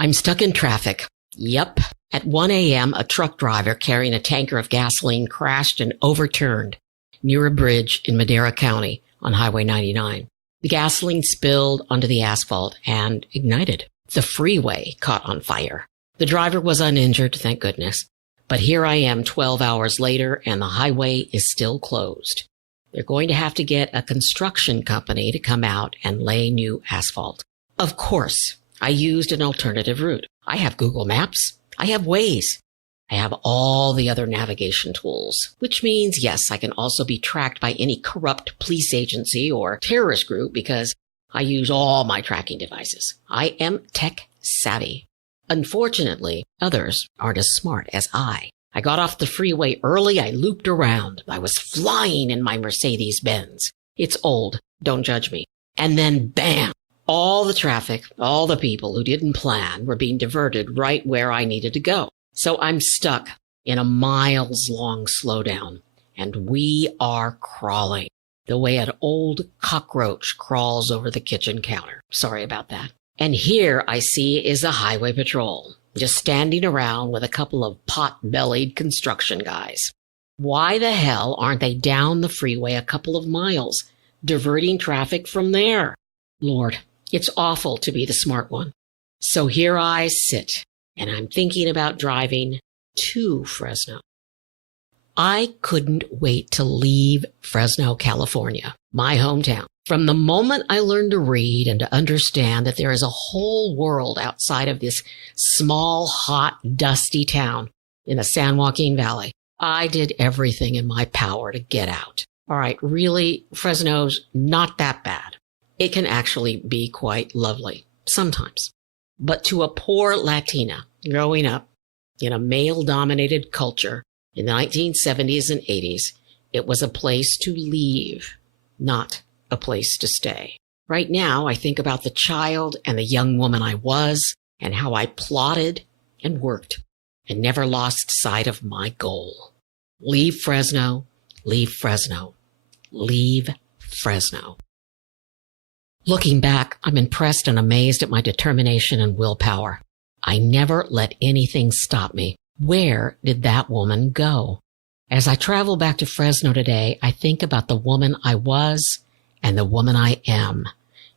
I'm stuck in traffic. Yep. At 1 a.m., a truck driver carrying a tanker of gasoline crashed and overturned near a bridge in Madera County on Highway 99. The gasoline spilled onto the asphalt and ignited. The freeway caught on fire. The driver was uninjured, thank goodness. But here I am 12 hours later, and the highway is still closed. They're going to have to get a construction company to come out and lay new asphalt. Of course, I used an alternative route. I have Google Maps. I have Waze. I have all the other navigation tools, which means, yes, I can also be tracked by any corrupt police agency or terrorist group because I use all my tracking devices. I am tech savvy. Unfortunately, others aren't as smart as I. I got off the freeway early. I looped around. I was flying in my Mercedes-Benz. It's old. Don't judge me. And then bam! All the traffic, all the people who didn't plan were being diverted right where I needed to go. So I'm stuck in a miles-long slowdown, and we are crawling the way an old cockroach crawls over the kitchen counter. Sorry about that. And here I see is a highway patrol, just standing around with a couple of pot-bellied construction guys. Why the hell aren't they down the freeway a couple of miles, diverting traffic from there? Lord, it's awful to be the smart one. So here I sit, and I'm thinking about driving to Fresno. I couldn't wait to leave Fresno, California, my hometown. From the moment I learned to read and to understand that there is a whole world outside of this small, hot, dusty town in the San Joaquin Valley, I did everything in my power to get out. All right, really, Fresno's not that bad. It can actually be quite lovely, sometimes. But to a poor Latina growing up in a male-dominated culture in the 1970s and 80s, it was a place to leave, not a place to stay. Right now, I think about the child and the young woman I was and how I plotted and worked and never lost sight of my goal. Leave Fresno, leave Fresno, leave Fresno. Looking back, I'm impressed and amazed at my determination and willpower. I never let anything stop me. Where did that woman go? As I travel back to Fresno today, I think about the woman I was and the woman I am,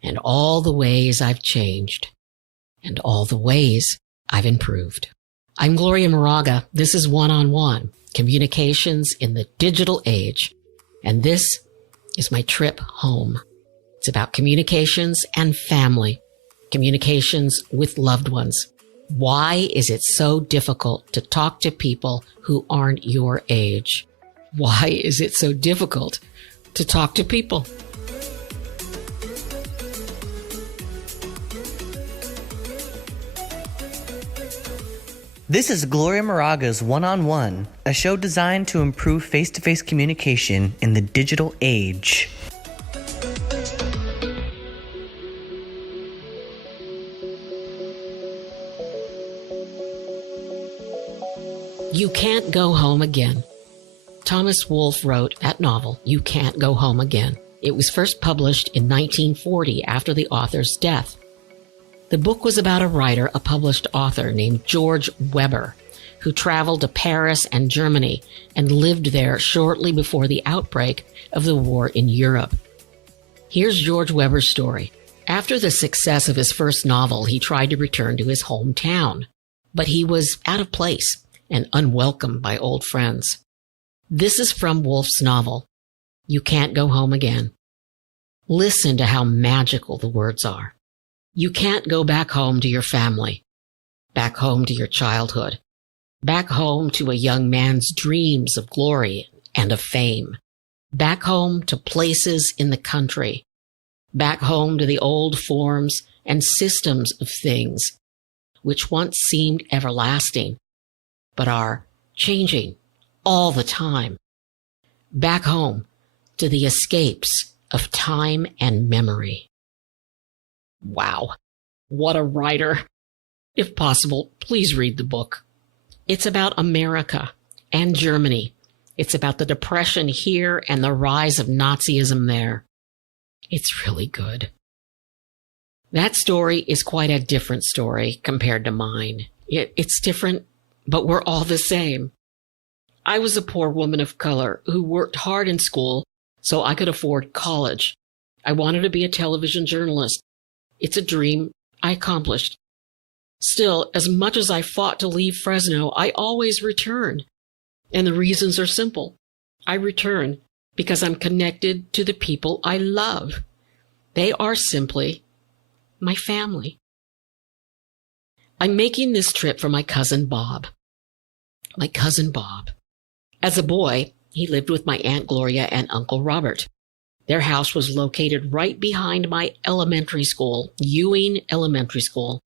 and all the ways I've changed, and all the ways I've improved. I'm Gloria Moraga. This is One-on-One, Communications in the Digital Age, and this is my trip home. It's about communications and family, communications with loved ones. Why is it so difficult to talk to people who aren't your age? Why is it so difficult to talk to people? This is Gloria Moraga's One-on-One, a show designed to improve face-to-face communication in the digital age. You Can't Go Home Again. Thomas Wolfe wrote that novel, You Can't Go Home Again. It was first published in 1940 after the author's death. The book was about a writer, a published author named George Weber, who traveled to Paris and Germany and lived there shortly before the outbreak of the war in Europe. Here's George Weber's story. After the success of his first novel, he tried to return to his hometown, but he was out of place and unwelcome by old friends. This is from Wolfe's novel, You Can't Go Home Again. Listen to how magical the words are. You can't go back home to your family, back home to your childhood, back home to a young man's dreams of glory and of fame, back home to places in the country, back home to the old forms and systems of things which once seemed everlasting, but are changing all the time. Back home to the escapes of time and memory. Wow, what a writer. If possible, please read the book. It's about America and Germany. It's about the Depression here and the rise of Nazism there. It's really good. That story is quite a different story compared to mine. It's different, but we're all the same. I was a poor woman of color who worked hard in school so I could afford college. I wanted to be a television journalist. It's a dream I accomplished. Still, as much as I fought to leave Fresno, I always returned. And the reasons are simple. I return because I'm connected to the people I love. They are simply my family. I'm making this trip for my cousin Bob. My cousin Bob. As a boy, he lived with my Aunt Gloria and Uncle Robert. Their house was located right behind my elementary school, Ewing Elementary School.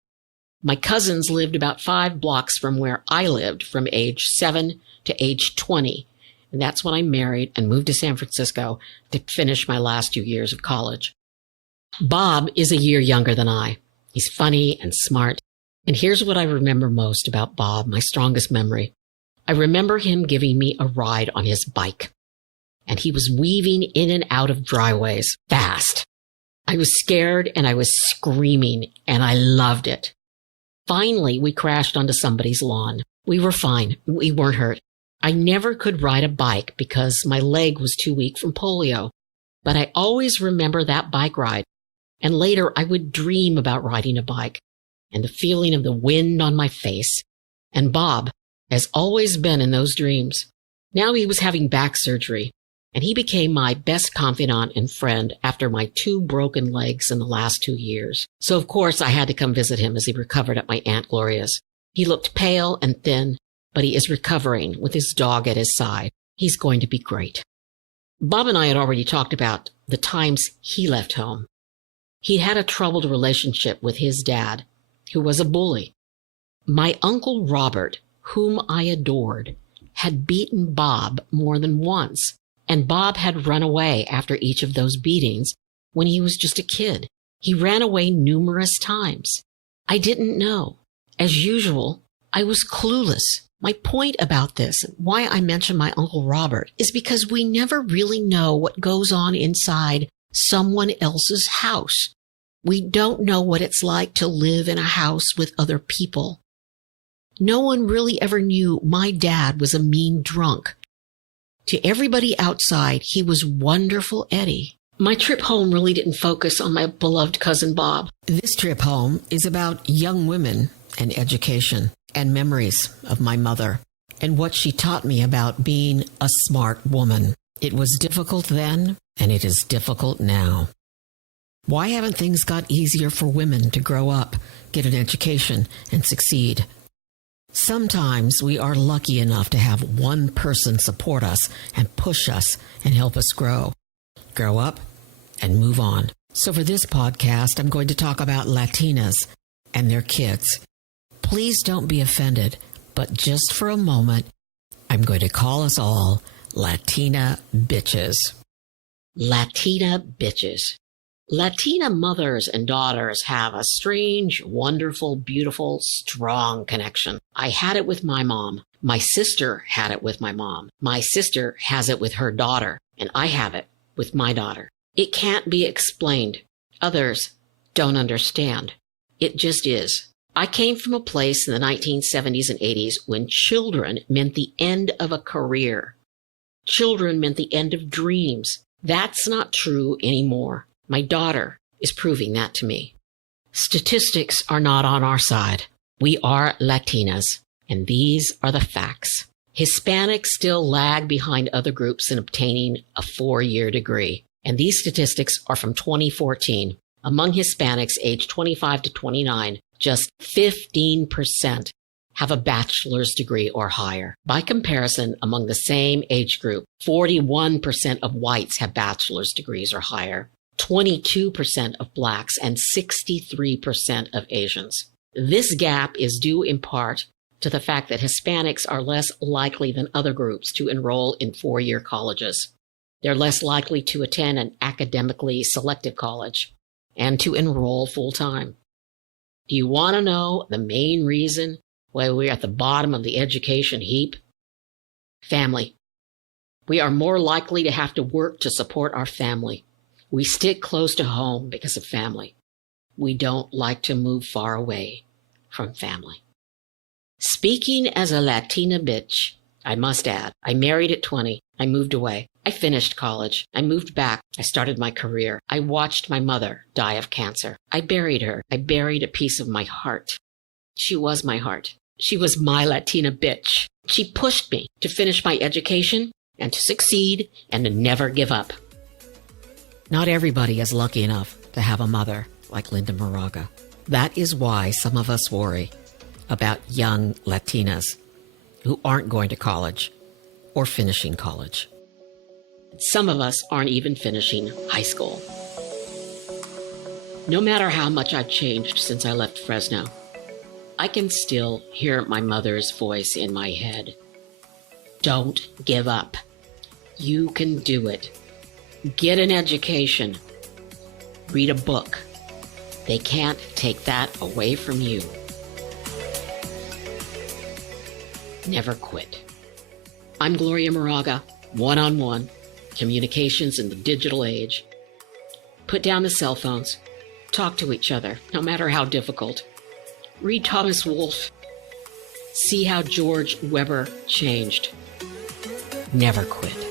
My cousins lived about 5 blocks from where I lived from age 7 to age 20. And that's when I married and moved to San Francisco to finish my last 2 years of college. Bob is a year younger than I. He's funny and smart. And here's what I remember most about Bob, my strongest memory. I remember him giving me a ride on his bike. And he was weaving in and out of driveways fast. I was scared and I was screaming, and I loved it. Finally, we crashed onto somebody's lawn. We were fine. We weren't hurt. I never could ride a bike because my leg was too weak from polio. But I always remember that bike ride. And later I would dream about riding a bike and the feeling of the wind on my face. And Bob has always been in those dreams. Now he was having back surgery, and he became my best confidant and friend after my 2 broken legs in the last 2 years. So of course I had to come visit him as he recovered at my Aunt Gloria's. He looked pale and thin, but he is recovering with his dog at his side. He's going to be great. Bob and I had already talked about the times he left home. He had a troubled relationship with his dad, who was a bully. My Uncle Robert, whom I adored, had beaten Bob more than once, and Bob had run away after each of those beatings when he was just a kid. He ran away numerous times. I didn't know. As usual, I was clueless. My point about this, why I mention my Uncle Robert, is because we never really know what goes on inside someone else's house. We don't know what it's like to live in a house with other people. No one really ever knew my dad was a mean drunk. To everybody outside, he was wonderful Eddie. My trip home really didn't focus on my beloved cousin Bob. This trip home is about young women and education and memories of my mother and what she taught me about being a smart woman. It was difficult then, and it is difficult now. Why haven't things got easier for women to grow up, get an education, and succeed? Sometimes we are lucky enough to have one person support us and push us and help us grow up, and move on. So for this podcast, I'm going to talk about Latinas and their kids. Please don't be offended, but just for a moment, I'm going to call us all Latina bitches. Latina bitches. Latina mothers and daughters have a strange, wonderful, beautiful, strong connection. I had it with my mom. My sister had it with my mom. My sister has it with her daughter, and I have it with my daughter. It can't be explained. Others don't understand. It just is. I came from a place in the 1970s and 80s when children meant the end of a career. Children meant the end of dreams. That's not true anymore. My daughter is proving that to me. Statistics are not on our side. We are Latinas, and these are the facts. Hispanics still lag behind other groups in obtaining a 4-year degree, and these statistics are from 2014. Among Hispanics aged 25 to 29, just 15% have a bachelor's degree or higher. By comparison, among the same age group, 41% of whites have bachelor's degrees or higher, 22% of blacks, and 63% of Asians. This gap is due in part to the fact that Hispanics are less likely than other groups to enroll in 4-year colleges. They're less likely to attend an academically selective college and to enroll full-time. Do you want to know the main reason why we're at the bottom of the education heap? Family. We are more likely to have to work to support our family. We stick close to home because of family. We don't like to move far away from family. Speaking as a Latina bitch, I must add, I married at 20. I moved away. I finished college. I moved back. I started my career. I watched my mother die of cancer. I buried her. I buried a piece of my heart. She was my heart. She was my Latina bitch. She pushed me to finish my education and to succeed and to never give up. Not everybody is lucky enough to have a mother like Linda Moraga. That is why some of us worry about young Latinas who aren't going to college or finishing college. Some of us aren't even finishing high school. No matter how much I've changed since I left Fresno, I can still hear my mother's voice in my head. Don't give up. You can do it. Get an education. Read a book. They can't take that away from you. Never quit. I'm Gloria Moraga, one-on-one, communications in the digital age. Put down the cell phones. Talk to each other, no matter how difficult. Read Thomas Wolfe. See how George Weber changed. Never quit.